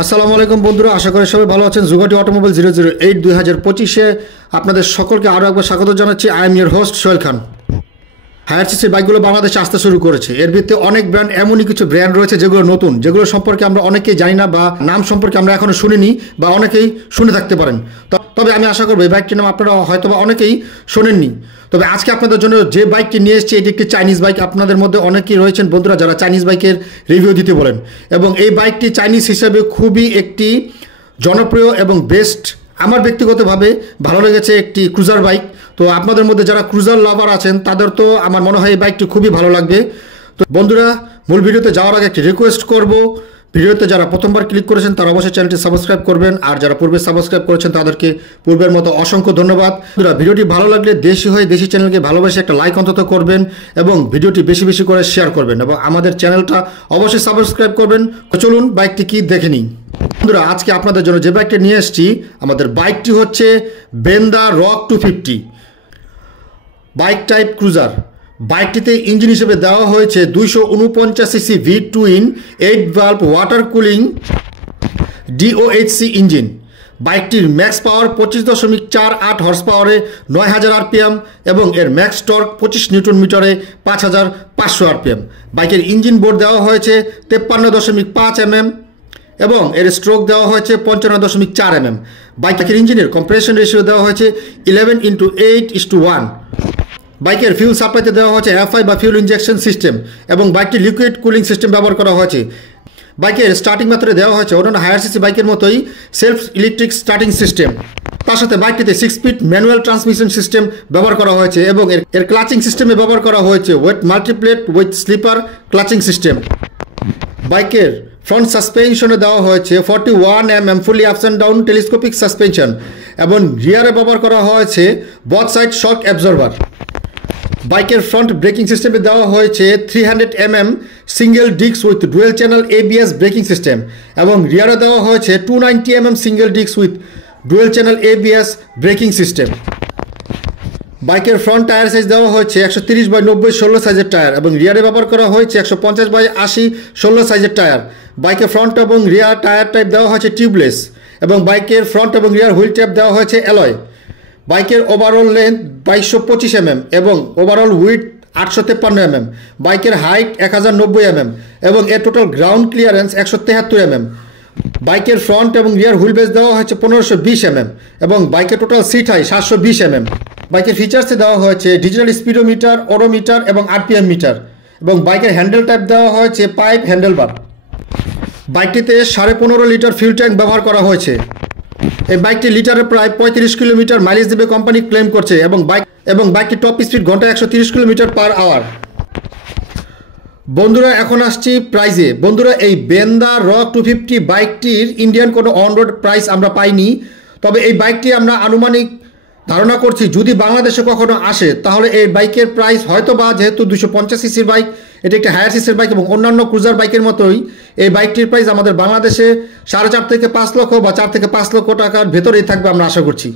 আসসালামু আলাইকুম বন্ধুরা, আশা করি সবাই ভালো আছেন। জুগাটি অটোমোবাইল 008 2025-এ আপনাদের সকলকে আরও একবার স্বাগত জানাচ্ছি। I am your host Sohel Khan. Higher সিসির বাইকগুলো বাংলাদেশে আসতে শুরু করেছে। এর ভিত্তিতে অনেক ব্র্যান্ড, এমনই কিছু ব্র্যান্ড রয়েছে যেগুলো নতুন, যেগুলো সম্পর্কে আমরা অনেকেই জানি না বা নাম সম্পর্কে আমরা এখনও শুনিনি বা অনেকেই শুনে থাকতে পারেন। তবে আমি আশা করবো এই বাইকটির নাম আপনারা হয়তো বা অনেকেই শোনেননি। তবে আজকে আপনাদের জন্য যে বাইকটি নিয়ে এসেছি এটি একটি চাইনিজ বাইক। আপনাদের মধ্যে অনেকেই রয়েছেন বন্ধুরা যারা চাইনিজ বাইকের রিভিউ দিতে বলেন, এবং এই বাইকটি চাইনিজ হিসেবে খুবই একটি জনপ্রিয় এবং বেস্ট, আমার ব্যক্তিগতভাবে ভালো লেগেছে একটি ক্রুজার বাইক। তো আপনাদের মধ্যে যারা ক্রুজার লাভার আছেন তাদের তো আমার মনে হয় এই বাইকটি খুবই ভালো লাগবে। তো বন্ধুরা, মূল ভিডিওতে যাওয়ার আগে একটি রিকোয়েস্ট করব, ভিডিওতে যারা প্রথমবার ক্লিক করেছেন তারা অবশ্যই চ্যানেলটি সাবস্ক্রাইব করবেন, আর যারা পূর্বে সাবস্ক্রাইব করেছেন তাদেরকে পূর্বের মতো অসংখ্য ধন্যবাদ। বন্ধুরা, ভিডিওটি ভালো লাগলে দেশি হয়ে দেশি চ্যানেলকে ভালোবেসে একটা লাইক অন্তত করবেন এবং ভিডিওটি বেশি বেশি করে শেয়ার করবেন এবং আমাদের চ্যানেলটা অবশ্যই সাবস্ক্রাইব করবেন। তো চলুন বাইকটি কি দেখে নিই। বন্ধুরা, আজকে আপনাদের জন্য যে বাইকটি নিয়ে এসেছি, আমাদের বাইকটি হচ্ছে Benda Rock 250 bike type cruiser. বাইকটিতে ইঞ্জিন হিসেবে দেওয়া হয়েছে 249 cc V-twin 8 valve water cooling DOHC engine. বাইকটির ম্যাক্স পাওয়ার 25.48 হর্স পাওয়ারে 9000 RPM এবং এর ম্যাক্স টর্ক 25 নিউটন মিটারে 5500 RPM। বাইকের ইঞ্জিন বোর্ড দেওয়া হয়েছে 53.5 mm এবং এর স্ট্রোক দেওয়া হয়েছে 55.4 mm। বাইকের ইঞ্জিনের কম্প্রেশন রেশিও দেওয়া হয়েছে 11:8:1। বাইকের ফিউল সাপ্লাইতে দেওয়া হয়েছে FI বা ফিউল ইনজেকশন সিস্টেম এবং বাইকটি লিকুইড কুলিং সিস্টেম ব্যবহার করা হয়েছে। বাইকের স্টার্টিং মেথডে দেওয়া হয়েছে অন্যান্য হায়ার সিসি বাইকের মতোই সেলফ ইলেকট্রিক স্টার্টিং সিস্টেম। তার সাথে বাইকটিতে 6 স্পিড ম্যানুয়াল ট্রান্সমিশন সিস্টেম ব্যবহার করা হয়েছে এবং এর ক্লাচিং সিস্টেমে ব্যবহার করা হয়েছে wet multiplate with slipper clutching system. বাইকের ফ্রন্ট সাসপেনশনে দেওয়া হয়েছে 41 mm fully ups and down telescopic suspension এবং রিয়ারে ব্যবহার করা হয়েছে বথ সাইড শক অ্যাবজর্ভার। বাইকের ফ্রন্ট ব্রেকিং সিস্টেমে দেওয়া হয়েছে 300 mm single disc with dual channel ABS braking system এবং রিয়ারে দেওয়া হয়েছে 290 mm single disc with dual channel ABS braking system. বাইকের ফ্রন্ট টায়ার সাইজ দেওয়া হয়েছে 130/90 16 সাইজের টায়ার এবং রিয়ারে ব্যবহার করা হয়েছে 150/80 16 সাইজের টায়ার। বাইকের ফ্রন্ট এবং রিয়ার টায়ার টাইপ দেওয়া হয়েছে টিউবলেস এবং বাইকের ফ্রন্ট এবং রিয়ার হুইল ট্যাপ দেওয়া হয়েছে অ্যালয়। বাইকের ওভারঅল লেন্থ 2225 mm এবং ওভারঅল উইডথ 853 mm। বাইকের হাইট 1090 mm এবং এর টোটাল গ্রাউন্ড ক্লিয়ারেন্স 173 mm। বাইকের ফ্রন্ট এবং রিয়ার হুইল বেস দেওয়া হয়েছে 1520 mm এবং বাইকের টোটাল সিট হাইট 720 mm। বাইকের ফিচার্সে দেওয়া হয়েছে ডিজিটাল স্পিডোমিটার, ওডোমিটার এবং RPM মিটার এবং বাইকের হ্যান্ডেল টাইপ দেওয়া হয়েছে পাইপ হ্যান্ডেলবার। বাইকটিতে 15.5 লিটার ফিউল ট্যাঙ্ক ব্যবহার করা হয়েছে। এই বাইকটি লিটারে প্রায় 35 কিলোমিটার মাইলেজ দেবে কোম্পানি ক্লেম করছে এবং বাইকটি টপ স্পিড ঘন্টায় 130 কিলোমিটার পার আওয়ার। বন্ধুরা, এখন আসছি প্রাইজে। বন্ধুরা, এই বেন্দা রক 250 বাইকটির ইন্ডিয়ান কোনো অন রোড প্রাইস আমরা পাইনি, তবে এই বাইকটি আমরা আনুমানিক ধারণা করছি যদি বাংলাদেশে কখনো আসে তাহলে এই বাইকের প্রাইস হয়তো বা, যেহেতু 250 সিসির বাইক, এটি একটি হায়ার সিসির বাইক এবং অন্যান্য ক্রুজার বাইকের মতোই এই বাইকটির প্রাইস আমাদের বাংলাদেশে 4.5 থেকে 5 লক্ষ বা 4 থেকে 5 লক্ষ টাকার ভেতরেই থাকবে আমরা আশা করছি।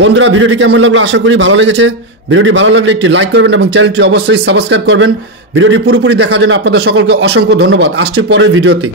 বন্ধুরা, ভিডিওটি কেমন লাগলো? আশা করি ভালো লেগেছে। ভিডিওটি ভালো লাগলে একটি লাইক করবেন এবং চ্যানেলটি অবশ্যই সাবস্ক্রাইব করবেন। ভিডিওটি পুরোপুরি দেখার জন্য আপনাদের সকলকে অসংখ্য ধন্যবাদ। আসছি পরের ভিডিওতে।